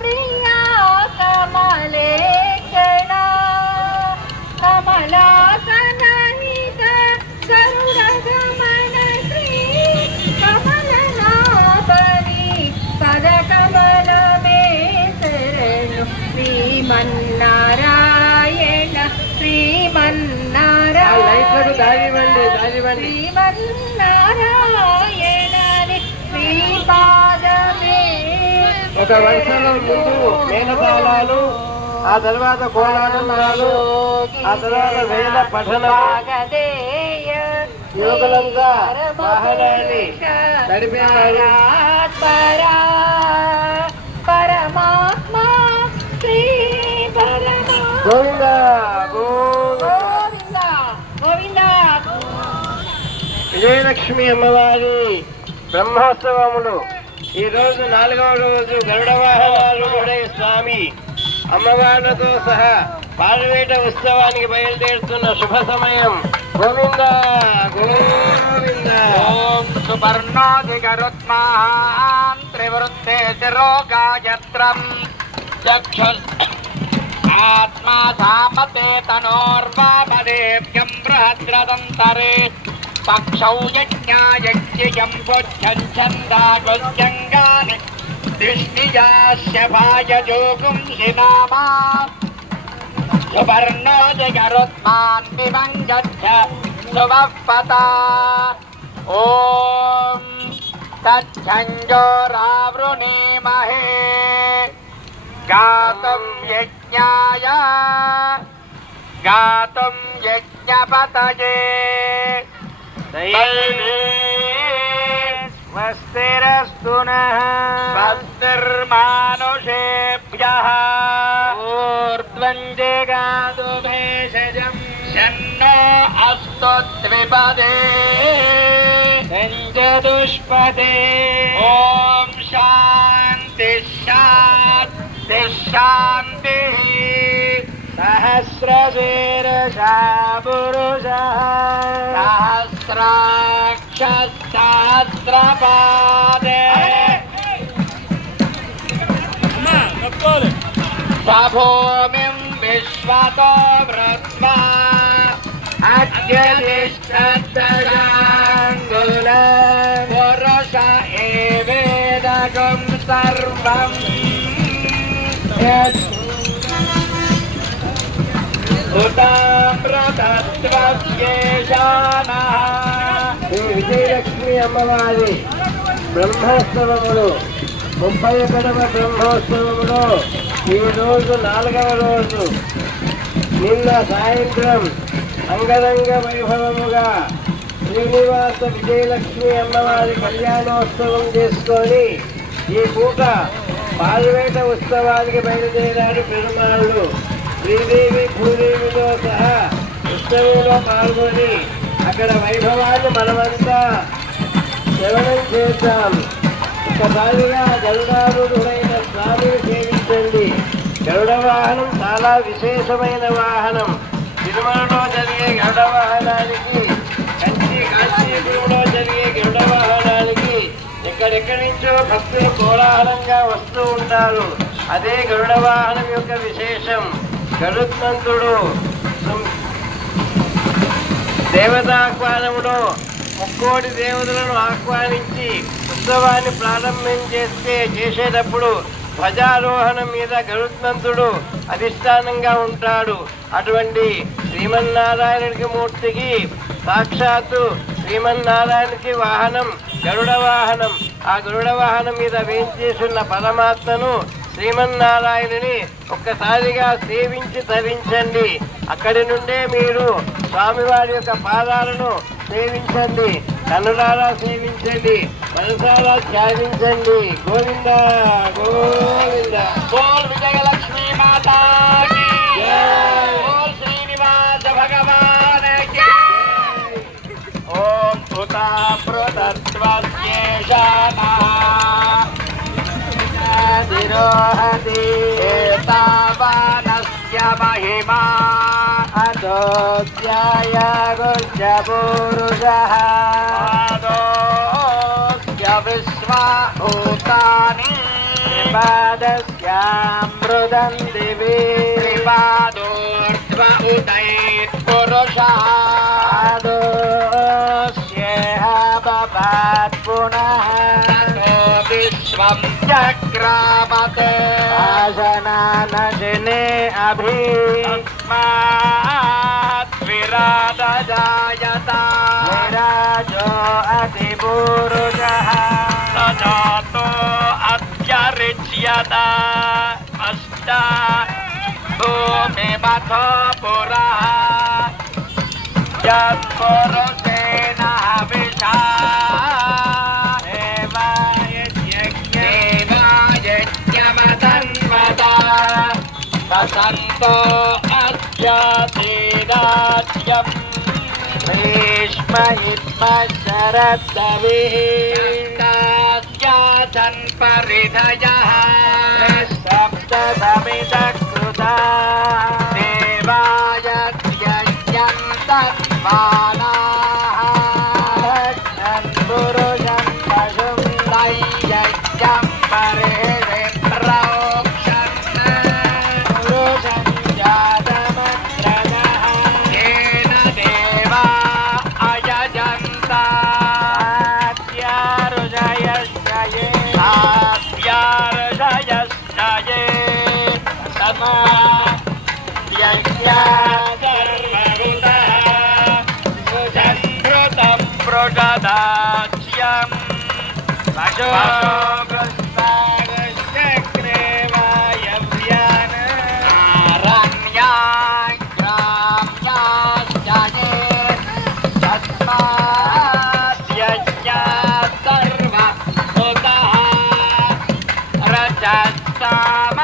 प्रिया कमलेक्षणा कमलासनहित गरुडगमन श्री कमलनाभनि पदकमलमे शरणु श्रीमन्नारायण శ్రీమన్నారాయణని శ్రీపాదమే. ఒక వరుసలో ముందు మేళతాళాలు, ఆ తర్వాత కోలాటంలాలు, ఆ తర్వాత వేద పఠనాలు. యోగులంతా వాహనాన్ని నడిపేవారు. పరమాత్మ శ్రీ గోవింద గోవింద గోవింద. విజయలక్ష్మి అమ్మవారి బ్రహ్మోత్సవములు ఈ రోజు 4వ రోజు. గరుడ వాహనాలు స్వామి అమ్మవార్లతో సహా పాల్వేట ఉత్సవానికి బయలుదేరుతున్న శుభ సమయం. గోవింద గోవింద. ఓం సువర్ణాధికరుత్మాం త్రివృత్తే తిరోగాయత్రం చక్షు ఆత్మా సామతే తనోర్వామదేవ్యం బృహద్రదంతరే పక్షౌ యజ్ఞాయజ్ఞం పుచ్చందాగుస్యంగాని దిష్ణియాశ్యభాయ జోగుంసి నామా సువర్ణోదిగరుత్మాన్ విమంగచ్చ సువఃపతా. ఓం తచ్చంజోరావృణీమహే గాతుం యజ్ఞాయ గాతుం యజ్ఞపతయే. స్వస్తిరస్తు నః స్వస్తిర్మానుషేభ్యః ఊర్ధ్వం జగాదు భేషజం షన్నో అస్తు ద్విపదే సంజదుష్పదే. ఓం శాంతి శాంతి శాంతి. సహస్రశీర్షా పురుషః సహస్రాక్ష సహస్రపాదే సభూమిం విశ్వతో వృత్వా అద్యతిష్టంగులం పురుష ఏవేదకం సర్వం శ్రీ విజయలక్ష్మి అమ్మవారి బ్రహ్మోత్సవములు 31వ బ్రహ్మోత్సవములో ఈ రోజు 4వ రోజు. నిన్న సాయంత్రం అంగరంగ వైభవముగా శ్రీనివాస విజయలక్ష్మి అమ్మవారి కళ్యాణోత్సవం చేసుకొని ఈ పూట పాల్వేట ఉత్సవానికి బయలుదేరాడు పెరుమాళ్ళు. శ్రీదేవి భూదేవితో సహా ఉత్సవంలో పాల్గొని అక్కడ వైభవాన్ని మనమంతా శ్రవణం చేద్దాం. ఒక్కసారిగా గరుడారూఢుడైన స్వామిని సేవించండి. గరుడ వాహనం చాలా విశేషమైన వాహనం. తిరుమలలో జరిగే గరుడ వాహనానికి, కాశీపురంలో జరిగే గరుడ వాహనానికి ఎక్కడెక్కడి నుంచో భక్తులు కోలాహలంగా వస్తూ ఉంటారు. అదే గరుడ వాహనం యొక్క విశేషం. గరుత్మంతుడు దేవతాహ్వానములో 30 దేవతలను ఆహ్వానించి ఉత్సవాన్ని చేసేటప్పుడు ధ్వజారోహణం మీద గరుత్మంతుడు అధిష్టానంగా ఉంటాడు. అటువంటి శ్రీమన్నారాయణుడికి మూర్తికి సాక్షాత్తు శ్రీమన్నారాయణుడికి వాహనం గరుడ వాహనం. ఆ గరుడ వాహనం మీద వేంచేసున్న పరమాత్మను శ్రీమన్నారాయణుని ఒక్కసారిగా సేవించి తరించండి. అక్కడి నుండే మీరు స్వామివారి యొక్క పాదాలను సేవించండి, కన్నులారా సేవించండి, మనసారా ధ్యానించండి. గోవింద గోవింద. బోల్ విజయలక్ష్మీ మాతా కీ జై. బోల్ శ్రీనివాస భగవాన్ కీ జై. ఓం సుతా ప్రదత్వస్యేషానః తిరోహతి ఏతావానస్య మహిమా అదోధ్యాయ గుజ్జపురుషః ఆదోస్య విశ్వభూతాని पादस्यामृतं दिवि त्रिपादोर्ध्व उदैः पुरुषः पादोऽस्येह बभात् पुनः ततो विश्वं चक्रामते आसनानशिने अभि तस्मात् विराजजायत विराजो अतिपूरुषः तजातो अत्यरिच्यत पश्चात् भूमिमथो पुरः यत्पुरुषेण हविषा देवायज्ञमतन्वता वसन्तो अस्यासीराज्यम् भीष्म शरद्दविः तास्यासन् परिधयः सप्तसमिदकृता देवायज्ञं तन्मानाः पुरुषं पशुं तैयज्ञं परिहृदे प्रोक्षन् पुरुषं जातमन्त्रगः येन देवा अयजन्त आद्यारुषयश्चये आप्यार्षयश्चये तथा यज्ञाधर्मभूतः सुजन्धृतं प्रजदाच्यम् पशो पशुप्रस्तागश्चक्रे वायव्यान् आरण्याग्राम्याश्चये तस्मात् यज्ञात् सर्वभूतः रजस्साम